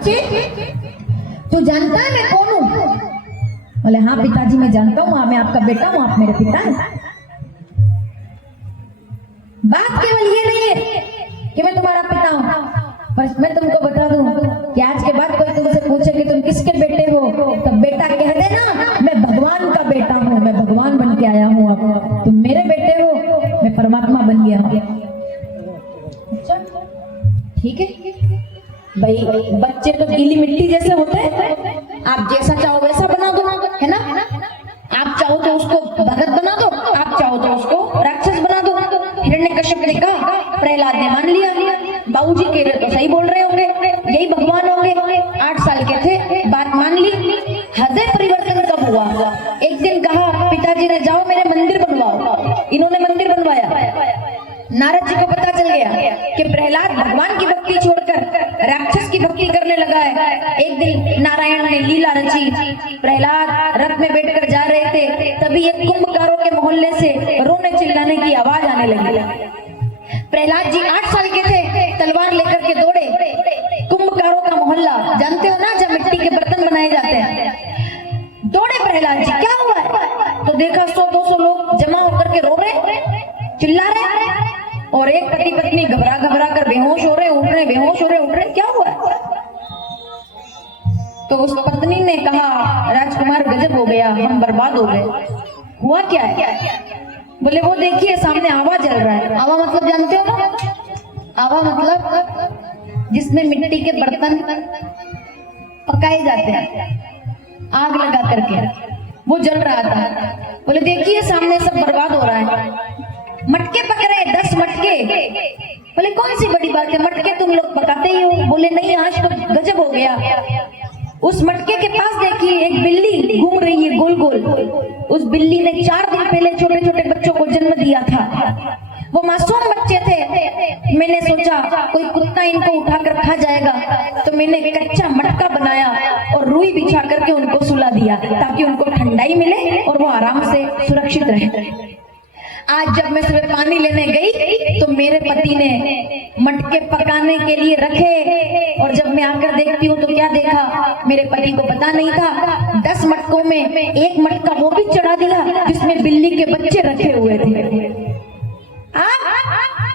बच्चे तू जानता है मैं कौन हूँ? बोले हाँ पिताजी मैं जानता हूँ, मैं आपका बेटा हूँ, आप मेरे पिता हैं। बात केवल ये नहीं है कि मैं तुम्हारा पिता हूँ, पर मैं तुमको बता दूं कि आज के बाद कोई तुमसे पूछे कि तुम किसके बेटे हो, तब बेटा कह देना मैं भगवान का बेटा हूँ, मैं भगवान बन के आया हूँ। अब तुम मेरे बेटे हो, मैं परमात्मा बन गया हूँ। अच्छा ठीक है भाई, बच्चे तो गीली मिट्टी जैसे होते हैं, आप जैसा चाहो वैसा बना दो, है ना? आप चाहो तो उसको भगत बना दो, आप चाहो तो उसको राक्षस बना दो। हिरण्यकश्यप ने कहा, प्रहलाद ने मान लिया। बाबूजी कह रहे तो सही बोल रहे होंगे, यही भगवान होंगे। 8 साल के थे, बात मान ली। हृदय परिवर्तन कब हुआ? एक दिन कहा पिताजी ने जाओ मेरे मंदिर बनवाओ, इन्होंने मंदिर बनवाया। नारद जी को पता चल गया कि प्रहलाद भगवान की भक्ति छोड़कर राक्षस की भक्ति करने लगा है। एक दिन नारायण ने लीला रची, प्रहलाद रथ में बैठकर जा रहे थे, तभी एक कुंभकारों के मोहल्ले से रोने चिल्लाने की आवाज आने लगी। प्रहलाद जी 8 साल के थे, तलवार लेकर के दौड़े। कुंभकारों का मोहल्ला जानते हो ना, जब मिट्टी के बर्तन बनाए जाते हैं। दौड़े प्रहलाद जी, क्या हुआ है? तो देखा 100-200 लोग जमा होकर के रो रहे, चिल्ला रहे, और एक पति पत्नी घबरा घबरा कर बेहोश हो रहे, उठ रहे, बेहोश हो रहे, उठ रहे। क्या हुआ? तो उस पत्नी ने कहा, राजकुमार गजब हो गया, हम बर्बाद हो गए। हुआ क्या है? बोले वो देखिए सामने आवा जल रहा है। आवा मतलब जानते हो ना? आवा मतलब जिसमें मिट्टी के बर्तन पकाए जाते हैं, आग लगा करके, वो जल रहा था। बोले देखिए सामने सब बर्बाद हो रहा है। मटके पकड़े 10 मटके। बोले कौन सी बड़ी बात है, मटके तुम लोग पकाते ही हो। बोले नहीं, आज तो गजब हो गया। उस मटके के पास देखिए एक बिल्ली घूम रही है गोल गोल। उस बिल्ली ने 4 दिन पहले छोटे छोटे बच्चों को जन्म दिया था। वो मासूम बच्चे थे। मैंने सोचा कोई कुत्ता इनको उठाकर खा जाएगा, तो मैंने कच्चा मटका बनाया और रुई बिछा करके उनको सुला दिया, ताकि उनको ठंडाई मिले और वो आराम से सुरक्षित रहे। आज जब मैं सुबह पानी लेने गई तो मेरे पति ने मटके पकाने के लिए रखे, और जब मैं आकर देखती हूँ तो क्या देखा, मेरे पति को पता नहीं था 10 मटकों में एक मटका वो भी चढ़ा दिया जिसमें बिल्ली के बच्चे रखे हुए थे।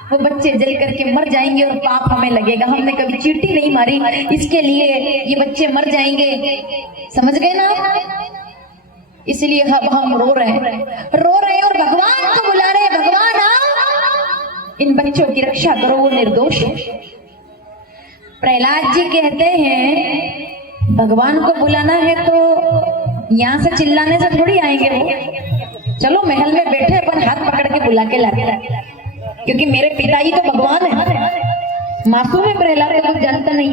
वो बच्चे जल करके मर जाएंगे और पाप हमें लगेगा। हमने कभी चींटी नहीं मारी, इसके लिए ये बच्चे मर जाएंगे। समझ गए ना? इसलिए अब हम रो रहे हैं और भगवान को बुला रहे हैं, भगवान आओ इन बच्चों की रक्षा करो, वो निर्दोष है। प्रहलाद जी कहते हैं भगवान को बुलाना है तो यहाँ से चिल्लाने से थोड़ी आएंगे वो। चलो महल में बैठे अपन हाथ पकड़ के बुला के लाते, क्योंकि मेरे पिताजी तो भगवान है। मासूम है प्रहलाद, तो कुछ जानता नहीं,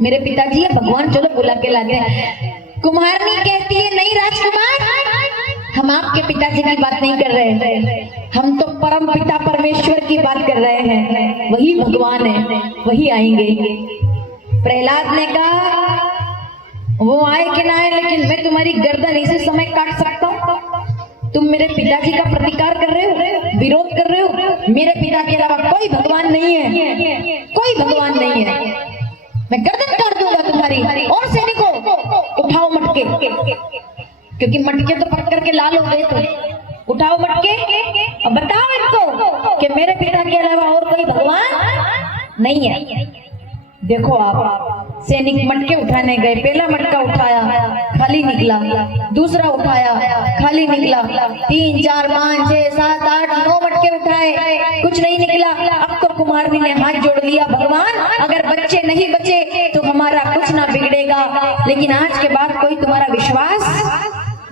मेरे पिताजी है भगवान, चलो बुला के लाते हैं। कुम्हारनी कहती है नहीं राजकुमार, हम आपके पिताजी की बात नहीं कर रहे, हम तो परम पिता परमेश्वर की बात कर रहे हैं, वही भगवान है, वही आएंगे। प्रहलाद ने कहा वो आए कि ना आए, लेकिन मैं तुम्हारी गर्दन इसी समय काट सकता हूँ। तुम मेरे पिताजी का प्रतिकार कर रहे हो, विरोध कर रहे हो। मेरे पिता के अलावा कोई भगवान नहीं है, कोई भगवान नहीं है। मैं गर्दन काट दूंगा तुम्हारी। और सैनिकों उठाओ मटके, क्योंकि मटके तो पक करके लाल हो गए। तो उठाओ मटके और बताओ इनको कि मेरे पिता के अलावा और कोई भगवान नहीं है। देखो आप, सैनिक मटके उठाने गए, पहला मटका उठाया खाली निकला, दूसरा उठाया खाली निकला, 3 4 5 6 7 8 9 मटके उठाए, कुछ नहीं निकला। अब तो कुमारनी ने हाथ जोड़ लिया, भगवान अगर बच्चे नहीं बचे तो हमारा कुछ ना बिगड़ेगा, लेकिन आज के बाद कोई तुम्हारा विश्वास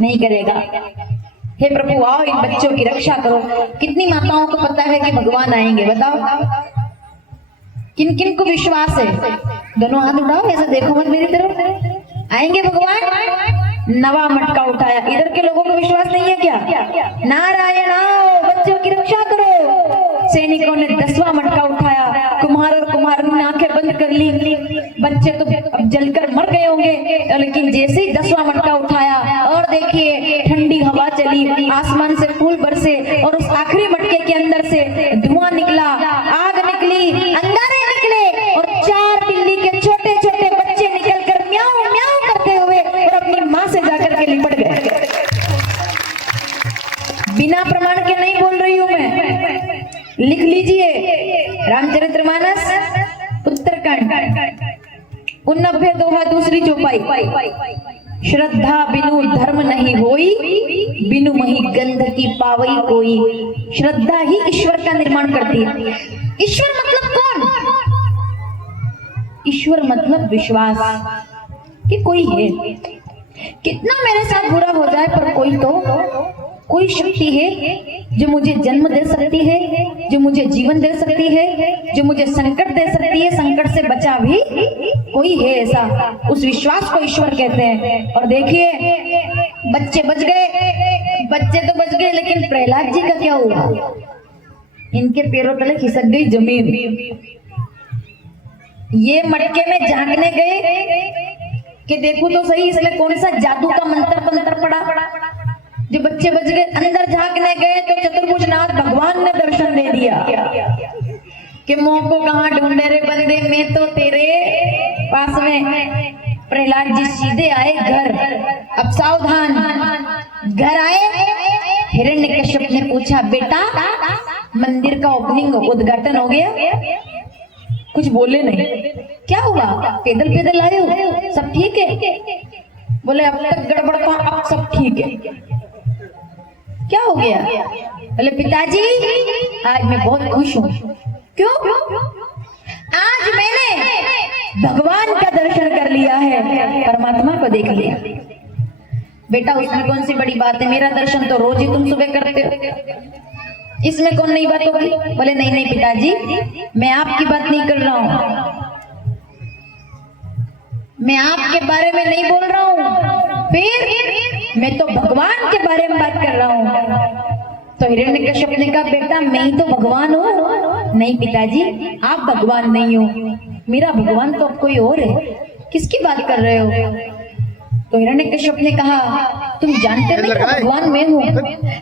नहीं करेगा। हे प्रभु आओ इन बच्चों की रक्षा करो। कितनी माताओं को पता है कि भगवान आएंगे? बताओ किन किन को विश्वास है? दोनों हाथ उठाओ, ऐसा देखो मत मेरी तरफ। आएंगे भगवान। नवा मटका उठाया, इधर के लोगों को विश्वास नहीं है क्या? नारायण आओ बच्चों की रक्षा करो। सैनिकों ने 10वां मटका उठाया, कुम्हार और कुम्हारनी ने आंखें बंद कर ली। बच्चे तो अब जलकर मर गए होंगे, लेकिन जैसे ही 10वां मटका उठाया और देखिए ठंडी हवा चली, आसमान से फूल बरसे और उस आखिरी मटके के अंदर से धुआं निकला, आग निकली, अंगारे निकले और 4 बिल्ली के छोटे छोटे बच्चे निकले। लीजिए रामचरितमानस उत्तरकांड 89 दोहा दूसरी चौपाई। श्रद्धा बिनु धर्म नहीं होई, बिनु मही गंध की पावई कोई। श्रद्धा ही ईश्वर का निर्माण करती है। ईश्वर मतलब कौन? ईश्वर मतलब विश्वास कि कोई है। कितना मेरे साथ बुरा हो जाए पर कोई शक्ति है जो मुझे जन्म दे सकती है, जो मुझे जीवन दे सकती है, जो मुझे संकट दे सकती है, संकट से बचा भी कोई है ऐसा। उस विश्वास को ईश्वर कहते हैं। और देखिए बच्चे बच गए, बच्चे तो बच गए, लेकिन प्रहलाद जी का क्या हुआ? इनके पैरों तले खिसक गई जमीन। ये मटके में झांकने गए कि देखो तो सही इसमें कौन सा जादू का मंत्र पड़ा। जो बच्चे बच गए, अंदर झांकने गए तो चतुर्भुजनाथ भगवान ने दर्शन दे दिया कि मोह को कहाँ ढूंढे रे बंदे, मैं तो तेरे पास में। प्रहलाद जी सीधे आए घर। अब सावधान, घर आए, हिरण्यकश्यप ने पूछा बेटा मंदिर का ओपनिंग उद्घाटन हो गया? कुछ बोले नहीं। क्या हुआ? पैदल पैदल आए हो? सब ठीक है? बोले अब तक गड़बड़ था, अब सब ठीक है। क्या हो गया? बोले पिताजी आज मैं बहुत खुश हूँ। क्यों? आज मैंने भगवान का दर्शन कर लिया है, परमात्मा को देख लिया। बेटा उसमें कौन सी बड़ी बात है? मेरा दर्शन तो रोज ही तुम सुबह करते हो, इसमें कौन नई बात होगी? बोले नहीं नहीं पिताजी, मैं आपकी बात नहीं कर रहा हूँ, मैं आपके बारे में नहीं बोल रहा हूँ, फिर मैं तो भगवान के बारे में बात कर रहा हूँ। तो हिरण्यकश्यप ने कहा बेटा मैं ही तो भगवान हूँ। नहीं पिताजी आप भगवान नहीं हो, मेरा भगवान तो अब कोई और है, किसकी बात कर रहे हो? तो हिरण्यकश्यप ने कहा तुम जानते नहीं तो भगवान मैं हूँ,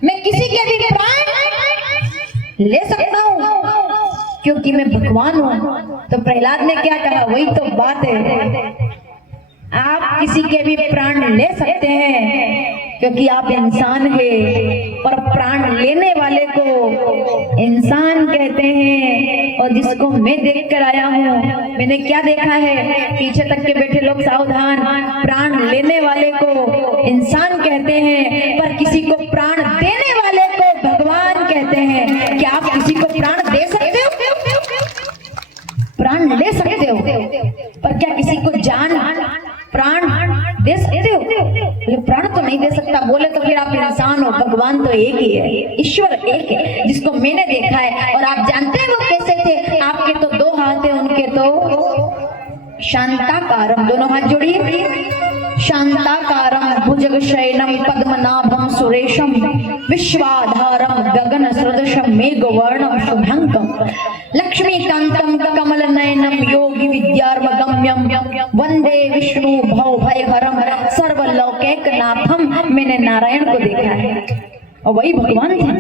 मैं किसी के भी प्राण ले सकता हूँ क्योंकि मैं भगवान हूँ। तो प्रहलाद ने क्या कहा? वही तो बात है, आप किसी के भी प्राण ले सकते हैं क्योंकि आप इंसान हैं, और प्राण लेने वाले को इंसान कहते हैं। और जिसको मैं देख कर आया हूँ, मैंने क्या देखा है? पीछे तक के बैठे लोग सावधान, प्राण लेने वाले को इंसान कहते हैं, पर किसी को प्राण देने वाले को भगवान कहते हैं। क्या आप किसी को प्राण दे सकते हो? प्राण ले सकते हो, पर क्या किसी को जान प्राण दे सकते हो? बोले प्राण तो नहीं दे सकता। बोले तो फिर आप इंसान हो, भगवान तो एक ही है, ईश्वर एक है जिसको मैंने देखा है। और आप जानते हैं वो कैसे थे? आपके तो 2 हाथ है, उनके तो शांताकारम, दोनों हाथ जोड़िए, शांताकारम भुजगशयनम पद्मनाभम सुरेशम विश्वाधारम गगन सदृशम मेघवर्णम शुभंकम लक्ष्मीकांतम कमलनयनम योगी विद्यार्वगम्यम वंदे विष्णु भवभयहरम सर्वलोकैकनाथम। मैंने नारायण को देखा है और वही भगवान थे।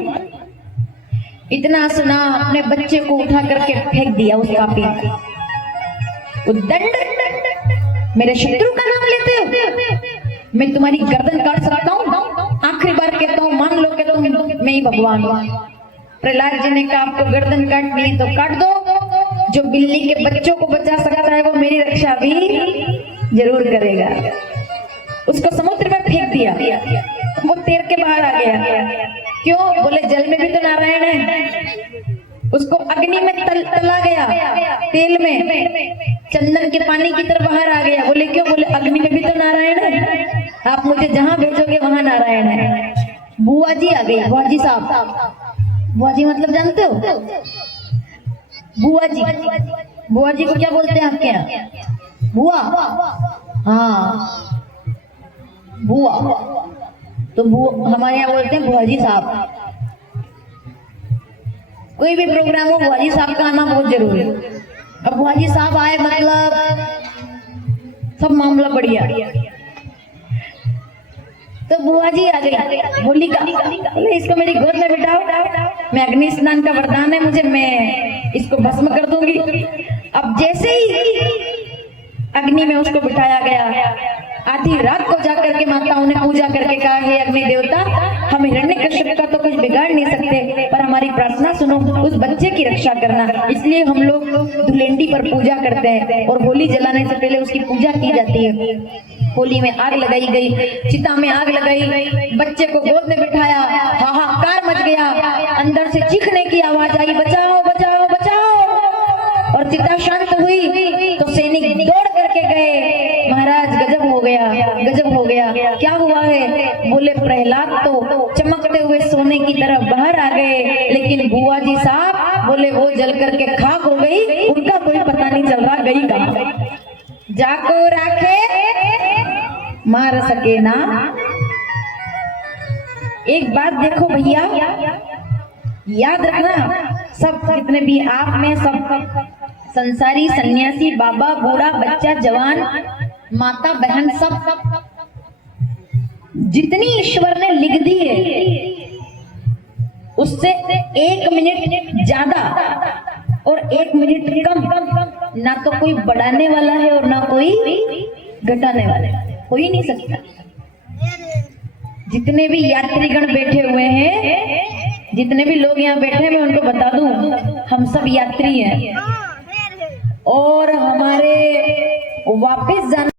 इतना सुना, अपने बच्चे को उठा करके फेंक दिया उस पापी को। दंड, मेरे शत्रु का नाम लेते हो? मैं तुम्हारी गर्दन काट सकता हूँ, आखिरी बार कहता हूँ, मान लो कि तुम मैं ही भगवान हूँ। प्रहलाद जी ने कहा आपको गर्दन काटनी है तो काट दो, जो बिल्ली के बच्चों को बचा सकता है वो मेरी रक्षा भी जरूर करेगा। उसको समुद्र में फेंक दिया, वो तैर के बाहर आ गया। क्यों? बोले जल में भी तो नारायण है। उसको अग्नि में तला गया, तेल में, चंदन के पानी की तरफ बाहर आ गया। बोले क्यों? बोले अग्नि में भी तो नारायण है, आप मुझे जहां भेजोगे वहां नारायण है। बुआ जी आ गई, बुआ जी साहब। बुआ जी मतलब जानते हो? बुआ जी, बुआ जी को क्या बोलते हैं आपके यहाँ? बुआ? हाँ बुआ, तो बुआ हमारे यहाँ बोलते हैं बुआ जी साहब। कोई भी प्रोग्राम हो बुआ जी साहब का आना बहुत जरूरी है। अब बुआ जी साहब आए मतलब सब मामला बढ़िया। तो बुआ जी आ गई, बोली का इसको मेरी गोद में बिठाओ, मैं अग्नि स्नान का वरदान है मुझे, मैं इसको भस्म कर दूंगी। अब जैसे ही अग्नि में उसको बिठाया गया आधी रात को जाकर के माताओं ने पूजा करके कहा, हे अग्नि देवता, हम हिरण्यकश्यप का तो कुछ बिगाड़ नहीं सकते, पर हमारी प्रार्थना सुनो, उस बच्चे की रक्षा करना। इसलिए हम लोग धुलेंडी पर पूजा करते हैं और होली जलाने से पहले उसकी पूजा की जाती है। होली में आग लगाई गई, चिता में आग लगाई, बच्चे को गोद में बिठाया, हाहाकार मच गया, अंदर से चीखने की आवाज आई, बचाओ बचाओ बचाओ। और चिता शांत हुई तो सैनिक दौड़ करके गए, महाराज गजब हो गया, गजब हो गया, क्या हुआ है? बोले प्रहलाद तो चमकते हुए सोने की तरह बाहर आ गए, लेकिन बुआ जी साहब बोले वो जल करके खाक हो गई, उनका कोई पता नहीं चल रहा गई कहां। जाको राखे मार सके ना। एक बात देखो भैया, याद रखना, सब जितने भी आप में सब संसारी, सन्यासी, बाबा, बूढ़ा, बच्चा, जवान, माता, बहन, सब जितनी ईश्वर ने लिख दी है उससे 1 मिनट ज्यादा और 1 मिनट कम ना तो कोई बढ़ाने वाला है और ना कोई घटाने वाला है, हो ही नहीं सकता। जितने भी यात्रीगण बैठे हुए हैं, जितने भी लोग यहाँ बैठे हैं, मैं उनको बता दूं, हम सब यात्री हैं और हमारे वापस जाना